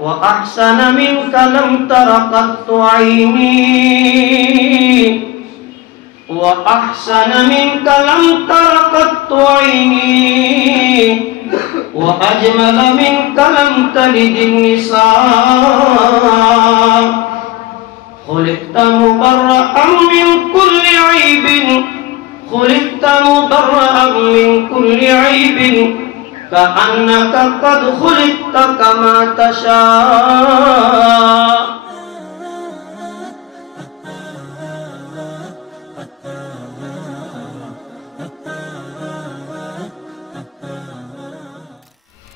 وأحسن منك لم تر قط عيني وأحسن منك لم تر قط عيني وأجمل منك لم تلد النساء خلقت مبرأ من كل عيب خلقت مبرأ من كل عيب كأنك قد خلقت كما تشاء.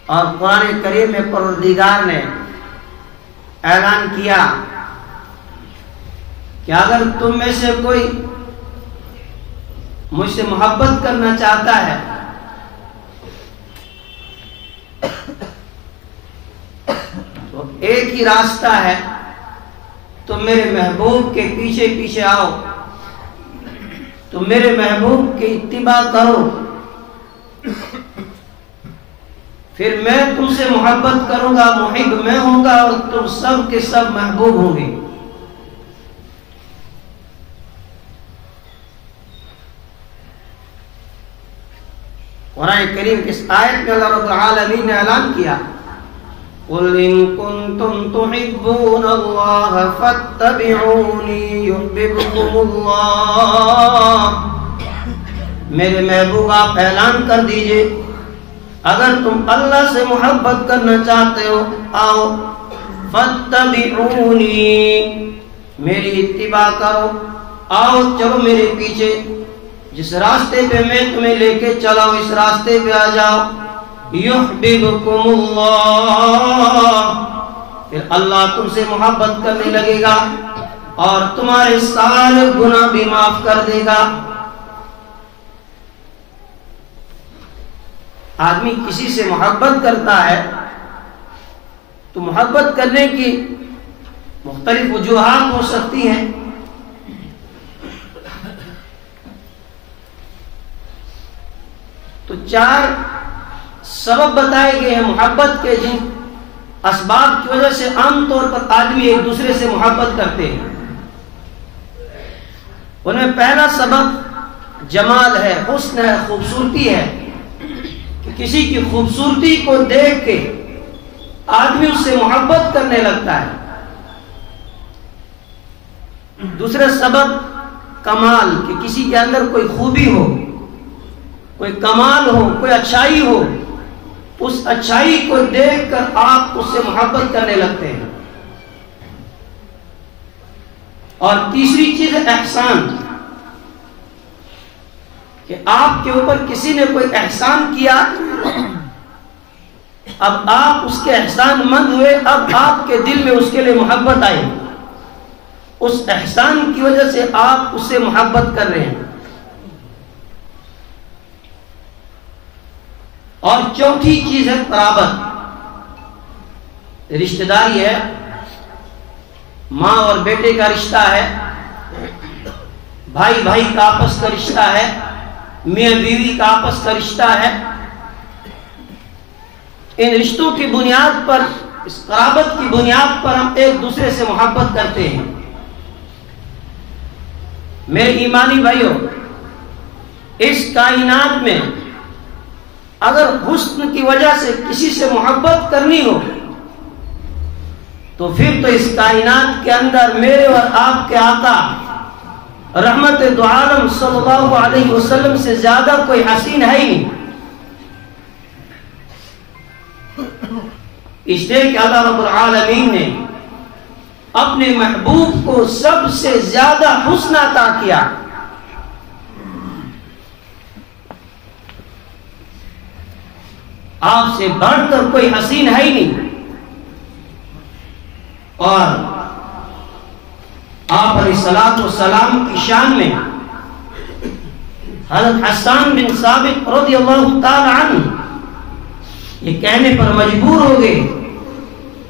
اور قرآن کریم میں پروردگار نے اعلان کیا کہ اگر تم میں سے کوئی مجھ سے محبت کرنا چاہتا ہے تو ایک ہی راستہ ہے، تم میرے محبوب کے پیچھے پیچھے آؤ، تم میرے محبوب کی اتباع کرو، پھر میں تم سے محبت کروں گا، محب میں ہوں گا اور تم سب کے سب محبوب ہوں گے. قرآن کریم کی اس آیت میں اللہ رب العالمین نے اعلان کیا قُلْ إِن كُنتُمْ تُحِبُّونَ اللَّهَ فَاتَّبِعُونِي يُحْبِبْكُمُ اللَّهُ. میرے محبوب آپ اعلان کر دیجئے اگر تم اللہ سے محبت کرنا چاہتے ہو آؤ فَاتَّبِعُونِي میری اتباع کرو، آؤ چلو میرے پیچھے، جس راستے پہ میں تمہیں لے کے چلاؤ اس راستے پہ آ جاؤ. یحببکم اللہ پھر اللہ تم سے محبت کرنے لگے گا اور تمہارے سارے گناہ بھی معاف کر دے گا. آدمی کسی سے محبت کرتا ہے تو محبت کرنے کی مختلف وجوہات ہو سکتی ہیں. تو 4 سبب بتائے گئے ہیں محبت کے، جن اسباب کی وجہ سے عام طور پر آدمی ایک دوسرے سے محبت کرتے ہیں. ان میں پہلا سبب جمال ہے، حسن ہے، خوبصورتی ہے. کسی کی خوبصورتی کو دیکھ کے آدمی اس سے محبت کرنے لگتا ہے. دوسرا سبب کمال، کہ کسی کے اندر کوئی خوبی ہو، کوئی کمال ہو، کوئی اچھائی ہو، اس اچھائی کو دیکھ کر آپ اس سے محبت کرنے لگتے ہیں. اور تیسری چیز ہے احسان، کہ آپ کے اوپر کسی نے کوئی احسان کیا، اب آپ اس کے احسان مند ہوئے، اب آپ کے دل میں اس کے لیے محبت آئی، اس احسان کی وجہ سے آپ اس سے محبت کر رہے ہیں. اور چوتھی چیز ہے قرابت، رشتہ داری ہے، ماں اور بیٹے کا رشتہ ہے، بھائی بھائی کا آپس کا رشتہ ہے، میاں بیوی کا آپس کا رشتہ ہے. ان رشتوں کی بنیاد پر، اس قرابت کی بنیاد پر ہم ایک دوسرے سے محبت کرتے ہیں. میرے ایمانی بھائیوں، اس کائنات میں اگر حسن کی وجہ سے کسی سے محبت کرنی ہو تو پھر تو اس کائنات کے اندر میرے اور آپ کے آقا رحمت دو عالم صلی اللہ علیہ وسلم سے زیادہ کوئی حسین ہے ہی نہیں. اس لیے کہ اللہ رب العالمین نے اپنے محبوب کو سب سے زیادہ حسن عطا کیا. آپ سے بڑھ کر کوئی حسین ہے ہی نہیں. اور آپ علیہ الصلوۃ والسلام کی شان میں حضرت حسان بن ثابت رضی اللہ تعالی عنہ یہ کہنے پر مجبور ہو گئے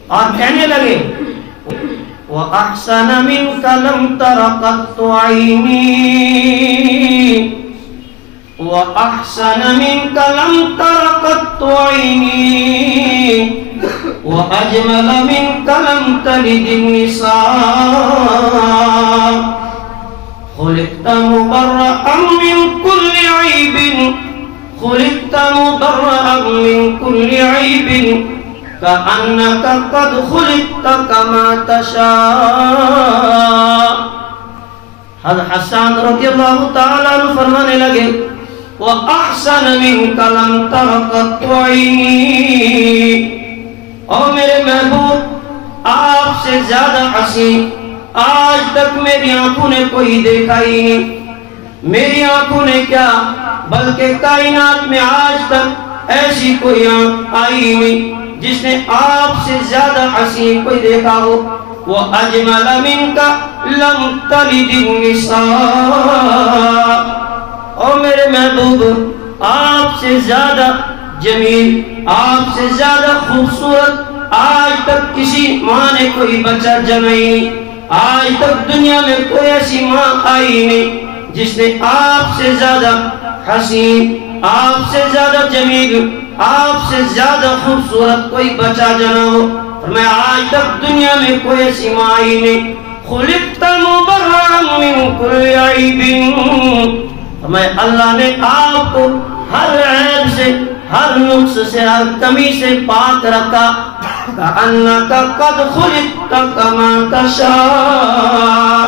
اور کہنے لگے وَأَحْسَنَ مِنْكَ لَمْ تَرَ قَطُّ عَيْنِي وَأَحْسَنَ مِنْكَ لَمْ تَرَ قَطُّ عَيْنِي وأجمل منك لم تلد النساء خلقت مبرأ من كل عيب خلقت مبرأ من كل عيب كأنك قد خلقت كما تشاء. حضرت حسان رضی اللہ تعالیٰ عنہ فرمانے لگے وَأَحْسَنَ مِنْكَ لَمْ تَرَ قَطُّ عَيْنِي. اور میرے محبوب آپ سے زیادہ حسین آج تک میری آنکھوں نے کوئی دیکھا ہی نہیں. میری آنکھوں نے کیا بلکہ کائنات میں آج تک ایسی کوئی آنکھ آئی نہیں جس نے آپ سے زیادہ حسین کوئی دیکھا ہو. وَأَجْمَلَ مِنْكَ لَمْ تَلِدِ النِّسَاء. اور میرے محبوب آپ سے زیادہ جمیل آپ سے زیادہ خوبصورت آج تک کسی ماں نے کوئی بچہ جنائی نہیں. آج تک دنیا میں کوئی ایسی ماں آئی نہیں جس نے آپ سے زیادہ حسین آپ سے زیادہ جمیل آپ سے زیادہ خوبصورت کوئی بچہ جنا ہو. فرمایا آج تک دنیا میں کوئی ایسی ماں آئی نہیں. خلقت مبرأ من كل عیب. فرمایا اللہ نے آپ کو ہر عیب سے ہر نقص سے ہر کمی سے پاک رکھا. کأنک قد خلقت کما تشاء.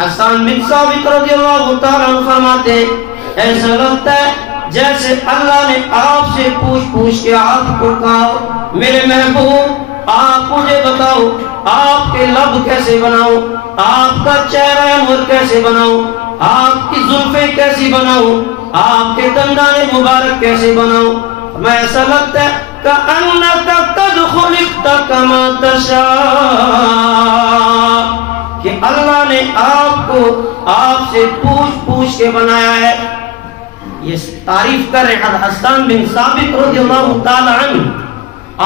حسان بن ثابت رضی اللہ تعالیٰ عنہ فرماتے ایسا لگتا ہے جیسے اللہ نے آپ سے پوچھ کے آپ کو کہا میرے محبوب آپ مجھے بتاؤ آپ کے لب کیسے بناؤ آپ کا چہرہ انور کیسے بناؤ آپ کی زلفیں کیسی بناؤ آپ کے دندان مبارک کیسے بناؤ. میں ایسا لگتا ہے کأنک قد خلقت کما تشاء کہ اللہ نے آپ کو آپ سے پوچھ کے بنایا ہے. یہ تعریف کر رہے ہیں حسان بن ثابت رضی اللہ تعالی عنہ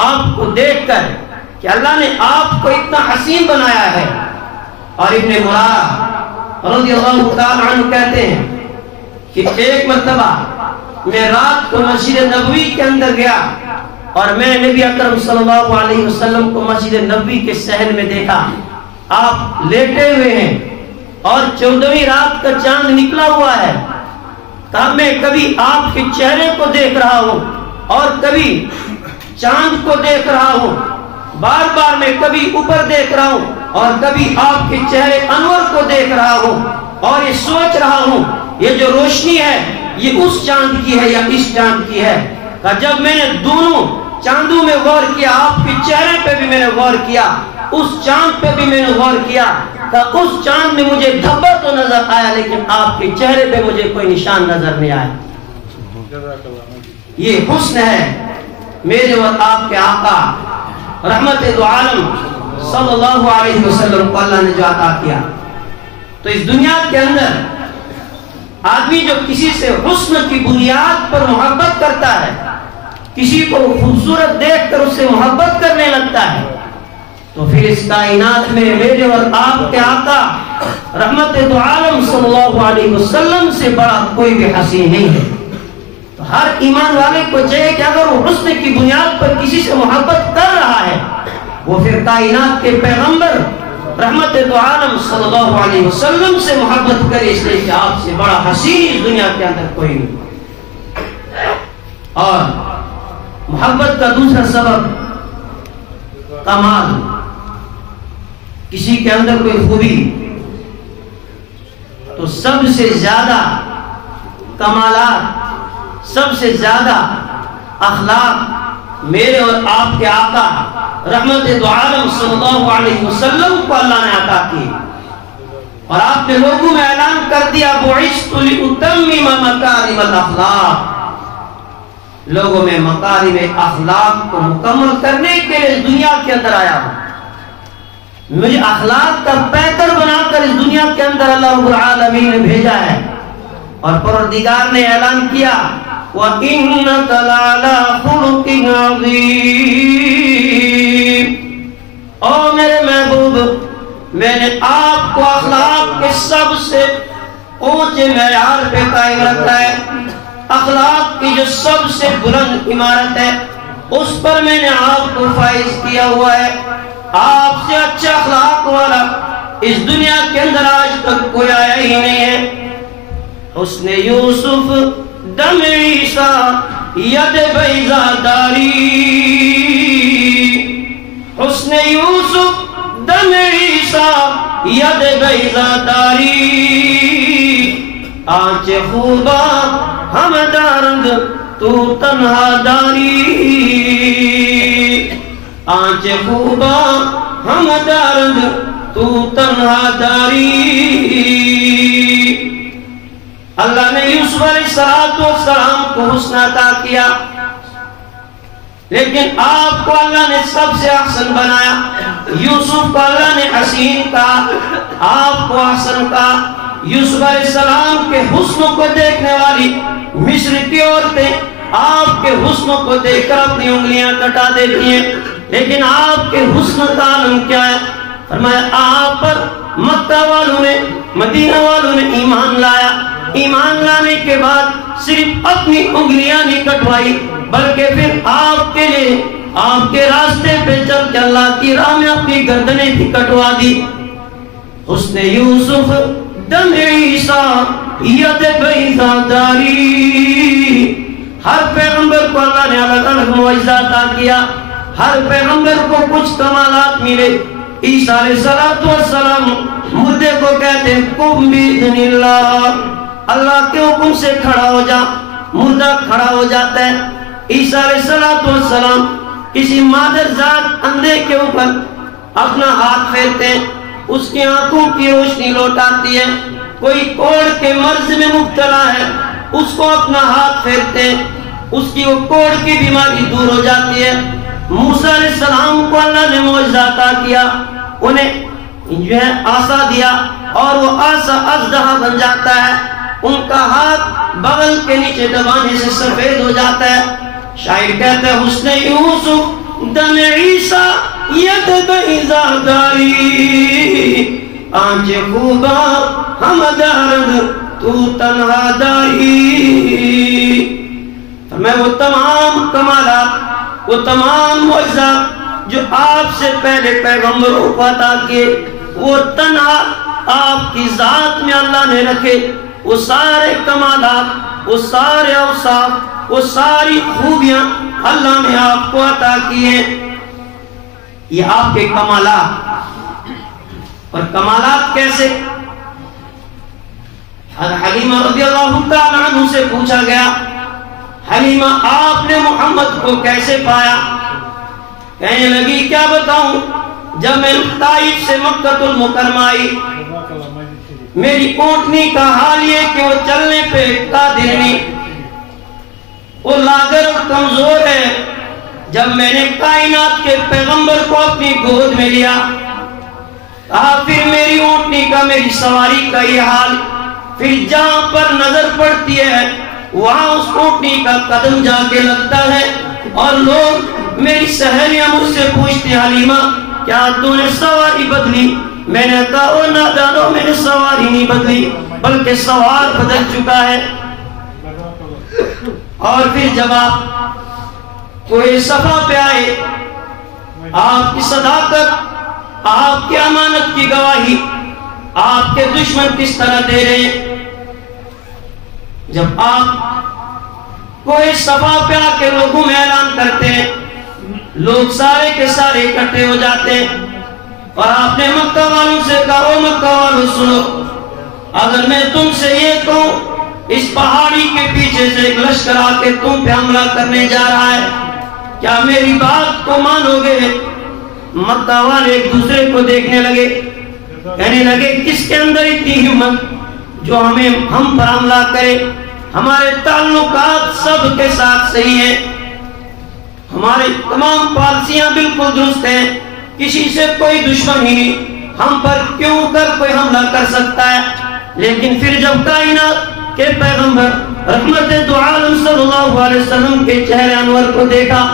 آپ کو دیکھ کر کہ اللہ نے آپ کو اتنا حسین بنایا ہے. اور ابن مرارہ رضی اللہ تعالی عنہ کہتے ہیں کہ ایک مرتبہ میں رات کو مسجد نبوی کے اندر گیا اور میں نبی اکرم صلی اللہ علیہ وسلم کو مسجد نبوی کے صحن میں دیکھا. آپ لیٹے ہوئے ہیں اور 14ویں رات کا چاند نکلا ہوا ہے. تب میں کبھی آپ کے چہرے کو دیکھ رہا ہوں اور کبھی چاند کو دیکھ رہا ہوں. بار بار میں کبھی اوپر دیکھ رہا ہوں اور کبھی آپ کے چہرے انور کو دیکھ رہا ہوں اور یہ سوچ رہا ہوں یہ جو روشنی ہے یہ اس چاند کی ہے یا اس چاند کی ہے. جب میں نے دونوں چاندوں میں غور کیا آپ کے چہرے پہ بھی میں نے غور کیا اس چاند پہ بھی میں نے غور کیا کہ اس چاند میں مجھے دھبا تو نظر آیا لیکن آپ کے چہرے پہ مجھے کوئی نشان نظر نہیں آیا. یہ حسن ہے میرے اور آپ کے آقا رحمت دو عالم صلی اللہ علیہ وسلم کو اللہ نے جو عطا کیا. تو اس دنیا کے اندر آدمی جو کسی سے حسن کی بنیاد پر محبت کرتا ہے کسی کو خوبصورت دیکھ کر اس سے محبت کرنے لگتا ہے تو پھر اس کائنات میں میرے اور آپ کے آقا رحمت دو عالم صلی اللہ علیہ وسلم سے بڑا کوئی بھی حسین نہیں ہے. تو ہر ایمان والے کو چاہیے کہ اگر وہ حسن کی بنیاد پر کسی سے محبت کر رہا ہے وہ پھر کائنات کے پیغمبر رحمت دو عالم صلی اللہ علیہ وسلم سے محبت کرے اس لیے کہ آپ سے بڑا حسین اس دنیا کے اندر کوئی نہیں. اور محبت کا دوسرا سبب کمال. کسی کے اندر کوئی خوبی تو سب سے زیادہ کمالات سب سے زیادہ اخلاق میرے اور آپ کے آقا رحمت دو عالم صلی اللہ علیہ وسلم کو اللہ نے عطا کی. اور آپ نے لوگوں میں اعلان کر دیا بعثت لأتمم مکارم الاخلاق. لوگوں میں مکارم اخلاق کو مکمل کرنے کے لیے اس دنیا کے اندر آیا ہوں. مجھے اخلاق کا پیکر بنا کر اس دنیا کے اندر اللہ رب العالمین نے بھیجا ہے. اور پروردگار نے اعلان کیا وَإِنَّكَ لَعَلَىٰ خُلُقٍ عَظِيمٍ. او میرے محبوب میں نے آپ کو اخلاق کے سب سے اونچے معیار پہ قائم رکھا ہے. اخلاق کی جو سب سے بلند عمارت ہے اس پر میں نے آپ کو فائز کیا ہوا ہے. آپ سے اچھا اخلاق والا اس دنیا کے اندر آج تک کوئی آیا ہی نہیں ہے. حسن یوسف دم عیسیٰ ید بیضا داری. حسن یوسف دم عیسیٰ ید بیضا داری. آنچ خوبا ہم دارند تو تنہا داری. آنچ خوبا ہم دارند تو تنہا داری. اللہ نے یوسف علیہ السلام کو حسن عطا کیا، لیکن آپ کو اللہ نے سب سے احسن بنایا. یوسف کو اللہ نے حسین کہا، آپ کو احسن کہا. یوسف علیہ السلام کے حسن کو دیکھنے والی مصر کی عورتیں آپ کے حسن کو دیکھ کر اپنی انگلیاں کٹا دیتی ہیں، لیکن آپ کے حسن کا عالم کیا ہے؟ فرمایا آپ پر مکہ والوں نے، مدینہ والوں نے ایمان لایا. ایمان لانے کے بعد صرف اپنی انگلیاں نہیں کٹوائی، بلکہ پھر آپ کے لیے آپ کے راستے پہ چل کے اللہ کی راہ میں اپنی گردنیں بھی کٹوا دی. حسن یوسف دم عیسیٰ ید بیضا داری. ہر پیغمبر کو اللہ نے الگ الگ معجزہ عطا کیا، ہر پیغمبر کو کچھ کمالات ملے. عیسیٰ علیہ السلام مردے کو کہتے ہیں قم بإذن اللہ، اللہ کے حکم سے کھڑا ہو جا. مردہ کھڑا ہو جاتا ہے. عیسیٰ علیہ السلام کسی مادر ذات اندھے کے اوپر اپنا ہاتھ پھیرتے ہیں، اس کی آنکھوں کی روشنی لوٹ آتی ہے. کوئی کوڑ کے مرض میں مبتلا ہے، اس کو اپنا ہاتھ پھیرتے ہیں، اس کی وہ کوڑ کی بیماری دور ہو جاتی ہے. موسیٰ علیہ السلام کو اللہ نے معجزہ عطا کیا، انہیں جو ہے آسا دیا اور وہ آسا اژدہا بن جاتا ہے. ان کا ہاتھ بغل کے نیچے دبانے سے سفید ہو جاتا ہے. شاعر کہتا ہے حسن یوسف دم عیسیٰ ید بیضا داری. آنچ خوبا ہم دارند تو تنہا داری. میں وہ تمام کمالات، وہ تمام معجزات جو آپ سے پہلے پیغمبروں کو عطا کیے، وہ تنہا آپ کی ذات میں اللہ نے رکھے. وہ سارے کمالات، وہ سارے اوصاف، وہ ساری خوبیاں اللہ نے آپ کو عطا کی ہیں. یہ آپ کے کمالات. اور کمالات کیسے؟ حلیمہ رضی اللہ تعالیٰ عنہ سے پوچھا گیا حلیمہ آپ نے محمد کو کیسے پایا؟ کہنے لگی کیا بتاؤں، جب میں طائف سے مکہ المکرمہ آئی، میری اونٹنی کا حال یہ کہ وہ چلنے پہ قادر نہیں، وہ لاغر اور کمزور ہے. جب میں نے کائنات کے پیغمبر کو اپنی گود میں لیا، پھر میری اونٹنی کا، میری سواری کا یہ حال. پھر جہاں پر نظر پڑتی ہے وہاں اس اونٹنی کا قدم جا کے لگتا ہے، اور لوگ میری سہیلیاں مجھ سے پوچھتے ہیں حلیمہ کیا تو نے سواری بدلی؟ میں نے کہا او نادانو، میں نے سواری نہیں بدلی بلکہ سوار بدل چکا ہے. اور پھر جب آپ کوئی صفا پہ آئے، آپ کی صداقت، آپ کی امانت کی گواہی آپ کے دشمن کس طرح دے رہے ہیں. جب آپ کوئی صفا پہ آ کے لوگوں میں اعلان کرتے ہیں، لوگ سارے کے سارے اکٹھے ہو جاتے ہیں، اور آپ نے مکہ والوں سے کہا او مکہ والوں سنو، اگر میں تم سے یہ کہوں اس پہاڑی کے پیچھے سے ایک لشکر آ کے تم پہ حملہ کرنے جا رہا ہے، کیا میری بات کو مانو گے؟ مکہ والے ایک دوسرے کو دیکھنے لگے، کہنے لگے کس کے اندر اتنی ہمت جو ہم پر حملہ کرے؟ ہمارے تعلقات سب کے ساتھ صحیح ہیں، ہماری تمام پالیسیاں بالکل درست ہیں، کسی سے کوئی دشمنی نہیں، ہم پر کیوں کر کوئی حملہ کر سکتا ہے؟ لیکن پھر جب کائنات کے پیغمبر رحمت دو عالم صلی اللہ علیہ وسلم کے چہرے انور کو دیکھا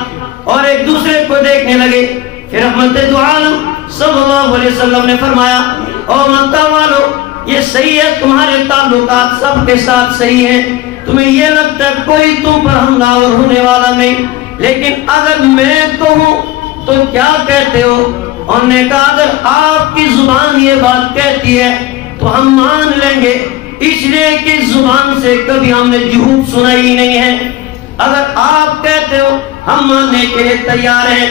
اور ایک دوسرے کو دیکھنے لگے، پھر رحمت دو عالم صلی اللہ علیہ وسلم نے فرمایا او مکہ والو، یہ صحیح ہے تمہارے تعلقات سب کے ساتھ صحیح ہیں، تمہیں یہ لگتا ہے کوئی تم پر حملہ اور ہونے والا نہیں، لیکن اگر میں کہوں تو کیا کہتے ہو؟ انہوں نے کہا اگر آپ کی زبان یہ بات کہتی ہے تو ہم مان لیں گے، اس لیے کہ زبان سے کبھی ہم نے جھوٹ سنا ہی نہیں ہے۔ اگر آپ کہتے ہو ہم ماننے کے لیے تیار ہیں۔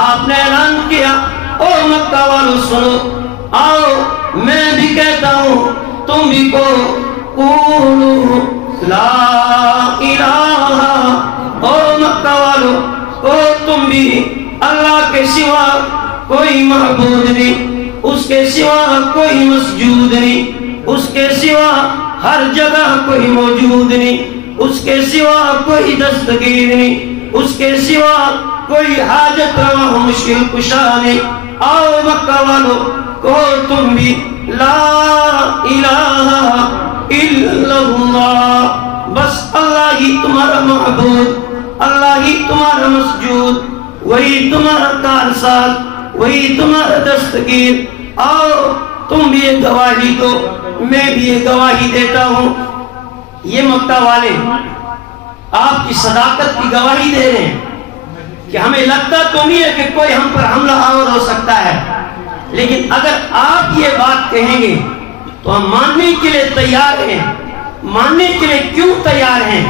آپ نے اعلان کیا، او مکہ والوں سنو، آؤ میں بھی کہتا ہوں تم بھی کو قولوا لا الہ، او مکہ والوں کو تم بھی اللہ کے سوا کوئی معبود نہیں، اس کے سوا کوئی مسجود نہیں، اس کے سوا ہر جگہ کوئی موجود نہیں، اس کے سوا کوئی دستگیر نہیں، اس کے سوا کوئی حاجت روا و مشکل کشا نہیں۔ آؤ مکہ والو کو تم بھی لا الہ الا اللہ، بس اللہ ہی تمہارا معبود، اللہ ہی تمہارا مسجود، وہی تمہارا کارساز، وہی تمہارا دستگیر۔ آؤ تم بھی یہ گواہی دو، میں بھی یہ گواہی دیتا ہوں۔ یہ مکہ والے آپ کی صداقت کی گواہی دے رہے ہیں کہ ہمیں لگتا تو نہیں ہے کہ کوئی ہم پر حملہ آور ہو سکتا ہے، لیکن اگر آپ یہ بات کہیں گے تو ہم ماننے کے لیے تیار ہیں۔ ماننے کے لیے کیوں تیار ہیں؟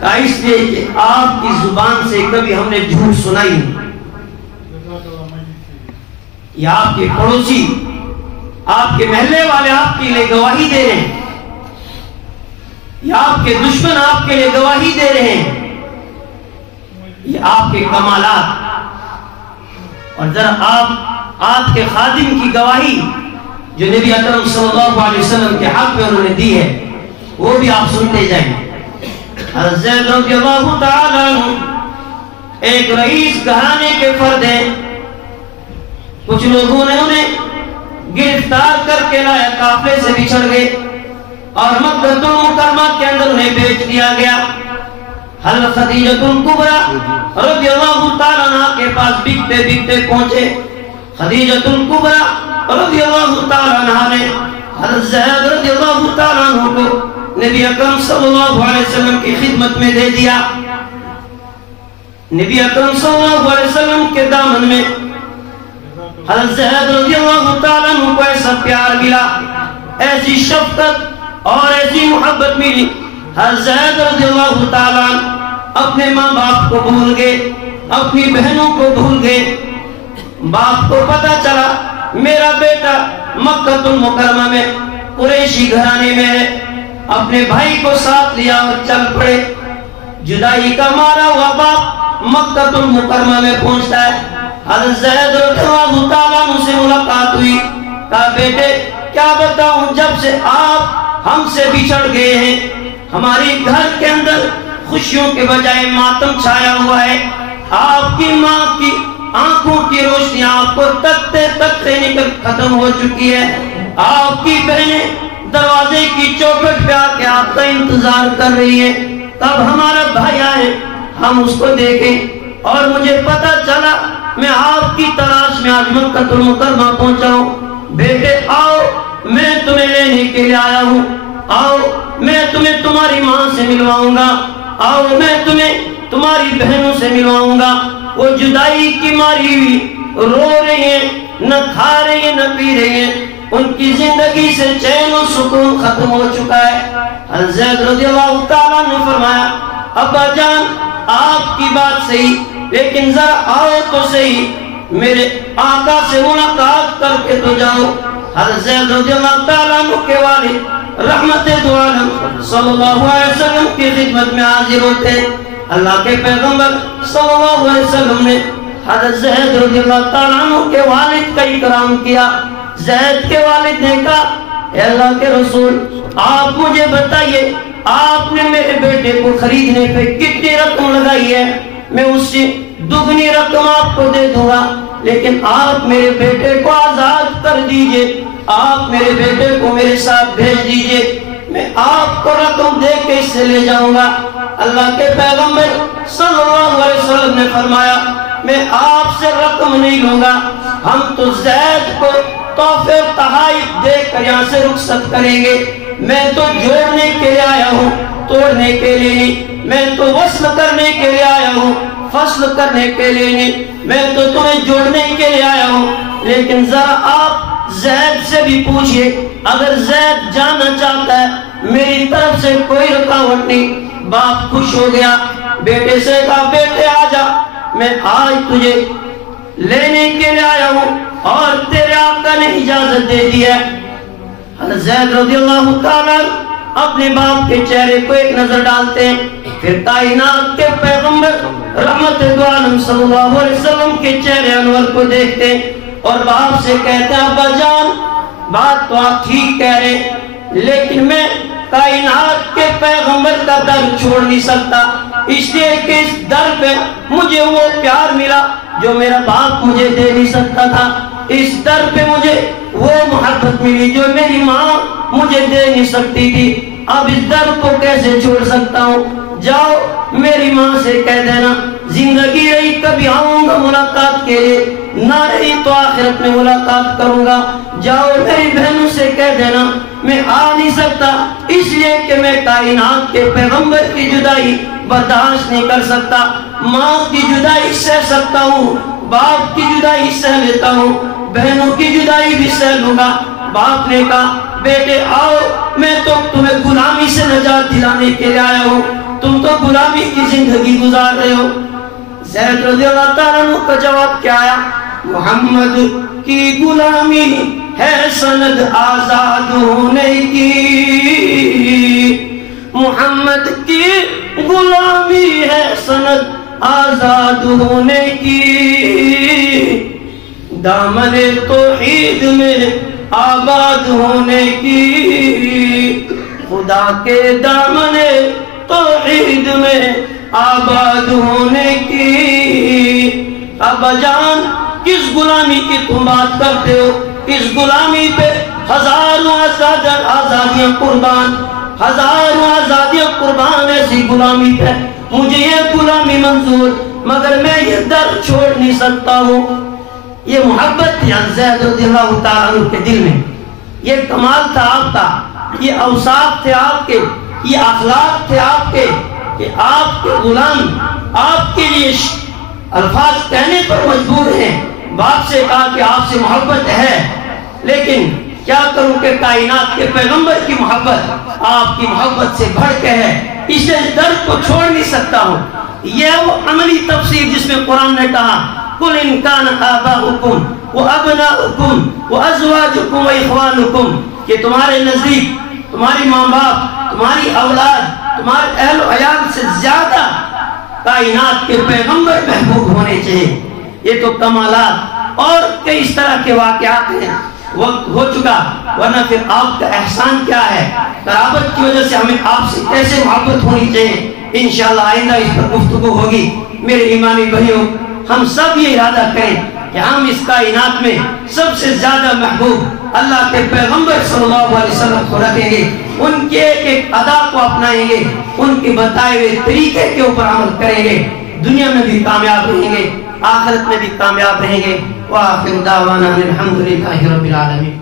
کہ اس لیے کہ آپ کی زبان سے کبھی ہم نے جھوٹ سنائی نہیں۔ یا آپ کے پڑوسی، آپ کے محلے والے آپ کے لیے گواہی دے رہے ہیں، یا آپ کے دشمن آپ کے لیے گواہی دے رہے ہیں۔ یہ آپ کے کمالات، اور ذرا آپ کے خادم کی گواہی جو نبی اکرم صلی اللہ علیہ وسلم کے حق میں انہوں نے دی ہے، وہ بھی آپ سنتے جائیں۔ حضرت زید رضی اللہ تعالیٰ عنہ ایک رئیس گھرانے کے فرد ہیں۔ کچھ لوگوں نے انہیں گرفتار کر کے لایا، قافلے سے بچھڑ گئے اور مکہ المکرمہ کے اندر انہیں بیچ دیا گیا۔ حضرت خدیجہ الکبریٰ رضی اللہ تعالیٰ عنہ کے پاس بکتے بکتے پہنچے۔ خدیجہ الکبریٰ رضی اللہ تعالیٰ عنہ نے حضرت زید رضی اللہ تعالیٰ عنہ کو نبی اکرم صلی اللہ علیہ وسلم کی خدمت میں دے دیا۔ نبی اکرم صلی اللہ علیہ وسلم کے دامن میں حضرت زید رضی اللہ تعالیٰ عنہ کو ایسا پیار ملا، ایسی شفقت اور ایسی محبت ملی۔ حضرت زید رضی اللہ تعالیٰ عنہ اپنے ماں باپ کو بھول گئے، اپنی بہنوں کو بھول گئے۔ باپ کو پتا چلا میرا بیٹا مکہ المکرمہ میں قریشی گھرانے میں ہے، اپنے بھائی کو ساتھ لیا اور چل پڑے۔ جدائی کا مارا ہوا باپ مکہ المکرمہ میں پہنچتا ہے۔ حضرت زید رضی اللہ تعالیٰ عنہ سے ملاقات ہوئی، کہا بیٹے کیا بتاؤں، جب سے آپ ہم سے بچھڑ گئے ہیں ہماری گھر کے اندر خوشیوں کے بجائے ماتم چھایا ہوا ہے۔ آپ کی ماں کی آنکھوں کی روشنی آپ کو تکتے تکتے نکل ختم ہو چکی ہے۔ آپ کی بہنیں دروازے کی چوکھٹ پہ آ کے آپ کا انتظار کر رہی ہیں، تب ہمارا بھائی آئے ہم اس کو دیکھیں، اور مجھے پتا چلا میں آپ کی تلاش میں آج مکہ المکرمہ پہنچا ہوں۔ بیٹے آؤ میں تمہیں لینے کے لیے آیا ہوں، آؤ میں تمہیں تمہاری ماں سے ملواؤں گا، آؤ میں تمہیں تمہاری بہنوں سے ملواؤں گا۔ وہ جدائی کی ماری ہوئی رو رہی ہیں، نہ کھا رہی ہیں نہ پی رہی ہیں، ان کی زندگی سے چین و سکون ختم ہو چکا ہے۔ حضرت زید رضی اللہ تعالیٰ نے فرمایا ابا جان آپ کی بات صحیح، لیکن ذرا آؤ تو صحیح، میرے آقا سے ملاقات کر کے تو جاؤ۔ حضرت زید رضی اللہ تعالیٰ عنہ کے والد رحمت دو عالم صلی اللہ علیہ وسلم کی خدمت میں حاضر ہوتے۔ اللہ کے پیغمبر صلی اللہ علیہ وسلم نے حضرت زید رضی اللہ تعالیٰ عنہ کے والد کا اکرام کیا۔ زید کے والد نے کہا اے اللہ کے رسول آپ مجھے بتائیے آپ نے میرے بیٹے کو خریدنے پہ کتنی رقم لگائی ہے، میں اس سے دگنی رقم آپ کو دے دوں گا، لیکن آپ میرے بیٹے کو آزاد کر دیجئے، آپ میرے بیٹے کو میرے ساتھ بھیج دیجئے، میں آپ کو رقم دے کے اس سے لے جاؤں گا۔ اللہ کے پیغمبر صلی اللہ علیہ وسلم نے فرمایا میں آپ سے رقم نہیں لوں گا، ہم تو زید کو تحفے تحائف دے کر یہاں سے رخصت کریں گے۔ میں تو جوڑنے کے لیے آیا ہوں، توڑنے کے لیے نہیں، میں تو وصل کرنے کے لیے آیا ہوں۔ فصل کرنے کے لیے نہیں، میں تو تمہیں جوڑنے کے لیے آیا ہوں۔ لیکن ذرا آپ زید سے بھی پوچھئے، اگر زید جانا چاہتا ہے میری طرف سے کوئی رکاوٹ نہیں۔ باپ خوش ہو گیا، بیٹے سے کہا بیٹے آ جا، میں آج تجھے لینے کے لیے آیا ہوں اور تیرے آقا نے اجازت دے دی ہے۔ حضرت زید رضی اللہ تعالیٰ اپنے باپ کے چہرے کو ایک نظر ڈالتے ہیں، پھر کائنات کے پیغمبر رحمت دو عالم صلی اللہ علیہ وسلم کے چہرے انور کو دیکھتے ہیں اور باپ سے کہتے ہیں ابا جان بات تو آپ ٹھیک کہہ رہے ہیں، لیکن میں کائنات کے پیغمبر کا در چھوڑ نہیں سکتا، اس لیے کہ اس در پہ مجھے وہ پیار ملا جو میرا باپ مجھے دے نہیں سکتا تھا، اس در پہ مجھے وہ محبت ملی جو میری ماں مجھے دے نہیں سکتی تھی، اب اس در کو کیسے چھوڑ سکتا ہوں؟ جاؤ میری ماں سے کہہ دینا زندگی رہی کبھی آؤں گا ملاقات کے لیے، نہ رہی تو آخرت میں ملاقات کروں گا۔ جاؤ میری بہنوں سے کہہ دینا میں آ نہیں سکتا اس لیے کہ میں کائنات کے پیغمبر کی جدائی برداشت نہیں کر سکتا، ماں کی جدائی سہ سکتا ہوں، باپ کی جدائی سہ لیتا ہوں، بہنوں کی جدائی بھی سہ لوں گا۔ باپ نے کہا بیٹے آؤ، میں تو تمہیں غلامی سے نجات دلانے کے لیے آیا ہوں، تم تو غلامی کی زندگی گزار رہے ہو۔ زید رضی اللہ تعالیٰ عنہ کا جواب کیا آیا؟ محمد کی غلامی ہے سند آزاد ہونے کی، محمد کی غلامی ہے سند آزاد ہونے کی، دامن توحید میں آباد ہونے کی، خدا کے دامن توحید میں آباد ہونے کی۔ ابا جان کس غلامی کی تم بات کرتے ہو؟ اس غلامی پہ ہزاروں آزادیاں قربان، ہزاروں آزادیاں قربان، ایسی غلامی پہ مجھے یہ غلامی منظور، مگر میں یہ در چھوڑ نہیں سکتا ہوں۔ یہ محبت تھی زید رضی اللہ تعالیٰ عنہ کے دل میں، یہ کمال تھا آپ کا، یہ اوصاف تھے آپ کے، یہ اخلاق تھے آپ کے کہ آپ کے غلام آپ کے لیے الفاظ کہنے پر مجبور ہیں۔ باپ سے کہا کہ آپ سے محبت ہے، لیکن کیا کروں کہ کائنات کے پیغمبر کی محبت آپ کی محبت سے بڑھ کے ہے، اسے درد کو چھوڑ نہیں سکتا ہوں۔ یہ وہ عملی تفسیر جس میں قرآن نے کہا قُلْ إِنْ كَانَ آبَاؤُكُمْ وَأَبْنَاؤُكُمْ وَأَزْوَاجُكُمْ وَإِخْوَانُكُمْ کہ تمہارے نزدیک تمہاری ماں باپ، تمہاری اولاد، تمہارے اہل و عیال سے زیادہ کائنات کے پیغمبر محبوب ہونے چاہیے۔ یہ تو کمالات اور کئی اس طرح کے واقعات ہیں، وقت ہو چکا، ورنہ پھر آپ کا احسان کیا ہے، قرابت کی وجہ سے ہمیں آپ سے کیسے محبت ہونی چاہیے، انشاءاللہ آئندہ اس پر گفتگو ہوگی۔ میرے ایمانی بھائیوں، ہم سب یہ ارادہ کریں کہ ہم اس کائنات میں سب سے زیادہ محبوب اللہ کے پیغمبر صلی اللہ علیہ وسلم کو رکھیں گے، ان کے ایک ایک ادا کو اپنائیں گے، ان کے بتائے ہوئے طریقے کے اوپر عمل کریں گے، دنیا میں بھی کامیاب رہیں گے، آخرت میں بھی کامیاب رہیں گے۔ وآخر دعوانا الحمدللہ رب العالمین۔